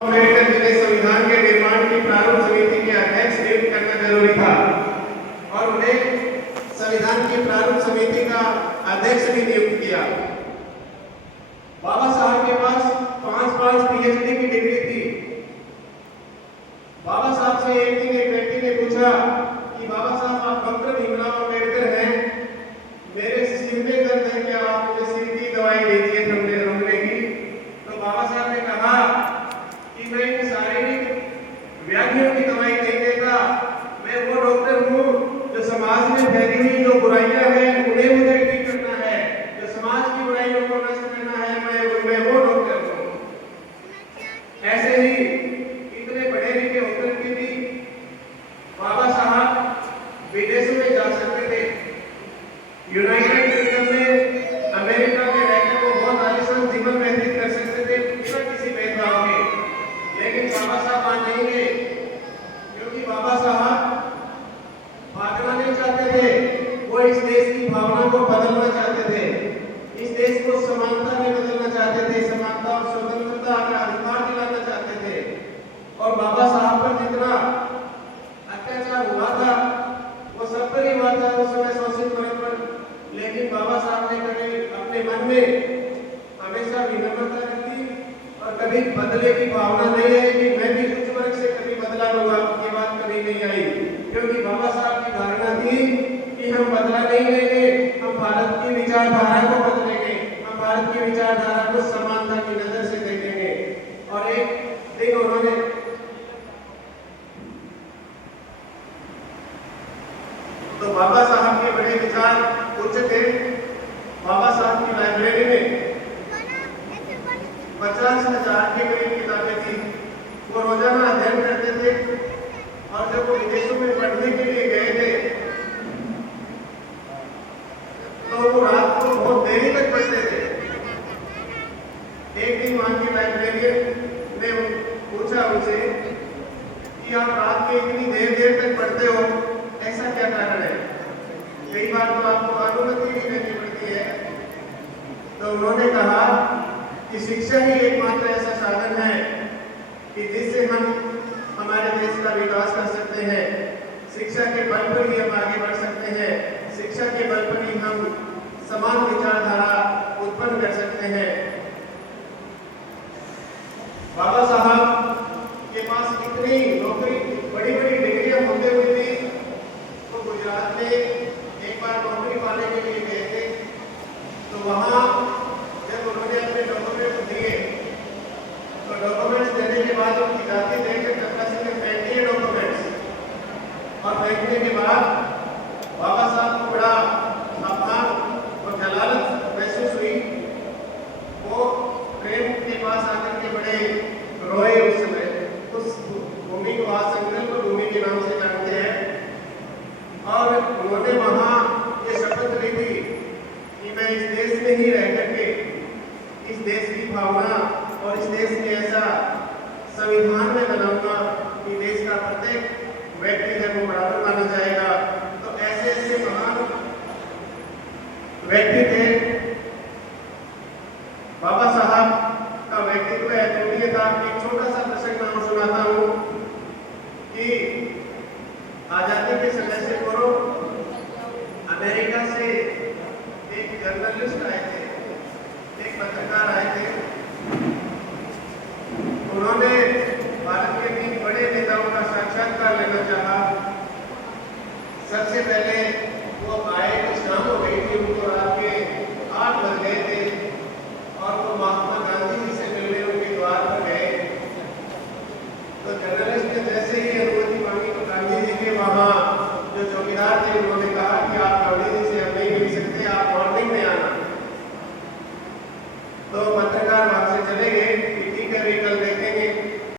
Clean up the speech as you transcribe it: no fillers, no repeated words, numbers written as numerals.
अम्बेडकर जी ने संविधान के निर्माण की प्रारूप समिति के अध्यक्ष नियुक्त करना जरूरी था और उन्हें संविधान की प्रारूप समिति का अध्यक्ष भी नियुक्त किया। बाबा साहब के पास 5 पीएचडी की डिग्री थी। बाबा साहब से एक दिन एक व्यक्ति ने पूछा कि बाबा साहब आप डॉक्टर भीमराव अम्बेडकर हैं, मेरे सिर में दर्द है, क्या आप मुझे सिर की दवाई दीजिए थमने की। तो बाबा साहब ने कहा कि मैं इन शारीरिक व्याधियों की दवाई नहीं देता, मैं वो डॉक्टर हूँ जो समाज में फैली हुई जो बुराइयां हैं उन्हें मुझे ठीक करना है, जो समाज की बुराइयों को नष्ट करना है, मैं वो डॉक्टर हूँ। ऐसे ही इतने पढ़े लिखे होकर के भी बाबा साहब विदेशों में जा सकते थे। यूनाइटेड किंगडम में अमेरिका में रहकर वो बहुत आलीशान जीवन व्यतीत कर सकते थे बिना किसी भेदभाव के, लेकिन बाबा साहब वहां नहीं गए क्योंकि बाबा साहब भागना नहीं चाहते थे, वो इस देश की भावना को बदलना चाहते थे, इस देश को समानता में बदलना चाहते थे, समानता और स्वतंत्रता का अधिकार दिलाना चाहते थे। और बाबा साहब पर जितना अत्याचार हुआ था वो सब पर ही हुआ था उस समय शोषित वर्ग पर, लेकिन बाबा साहब ने कभी अपने मन में हमेशा विनम्रता रखी और कभी बदले की भावना नहीं आई कि मैं भी उच्च वर्ग से कभी बदला लूंगा, ये बात कभी नहीं आई, क्योंकि बाबा साहब की धारणा थी कि हम बदला नहीं लेंगे, हम भारत की विचारधारा को बदलेंगे, हम भारत की विचारधारा को समानता की नजर से देखेंगे। और एक दिन उन्होंने तो बाबा साहब के बड़े विचार उच्च थे। बाबा साहब की लाइब्रेरी में 50,000 के करीब किताबें थी। वो रोजाना अध्ययन करते थे और जब वो विदेशों में पढ़ने के लिए गए थे तो वो रात को बहुत देरी तक पढ़ते थे। एक दिन वहां की लाइब्रेरियन ने पूछा उनसे कि आप रात में इतनी देर तक पढ़ते हो, ऐसा क्या कारण है? कई बार तो आपको अनुमति भी देनी पड़ती है। तो उन्होंने कहा कि शिक्षा ही एकमात्र ऐसा साधन है कि जिससे हम हमारे देश का विकास कर सकते हैं। शिक्षा के बल पर ही हम आगे बढ़ सकते हैं, शिक्षा के बल पर ही हम समान विचारधारा उत्पन्न कर सकते हैं। बाबा साहब के पास इतनी नौकरी बड़ी डिग्रियां होते हुए भी वो गुजरात में एक बार नौकरी पाने के लिए गए थे। तो वहां जब उन्होंने अपने डॉक्यूमेंट्स दिए तो डॉक्यूमेंट्स देने के बाद उनकी जाति देखकर चपरासी ने फेंक दिए डॉक्यूमेंट्स, और फेंकने के बाद बाबा साहब को बड़ा अपमान और जलालत महसूस हुई। वो ट्रेन के पास आकर के बड़े रोए। उस समय उस भूमि को आज संकल्प भूमि के नाम से जानते हैं, और उन्होंने वहां ये शपथ ली थी कि मैं इस देश में ही रह करके इस देश की भावना और इस देश में ऐसा संविधान में बनाऊंगा कि देश का प्रत्येक व्यक्ति है वो बराबर माना जाएगा। तो ऐसे महान व्यक्ति थे बाबा साहब का व्यक्तित्व अतुलनीय था। एक छोटा सा प्रसंग मैं सुनाता हूँ कि आजादी के समय से पूर्व अमेरिका से एक जर्नलिस्ट आए थे, एक पत्रकार आए थे। उन्होंने भारत के 3 बड़े नेताओं का साक्षात्कार लेना चाहा। सबसे पहले वो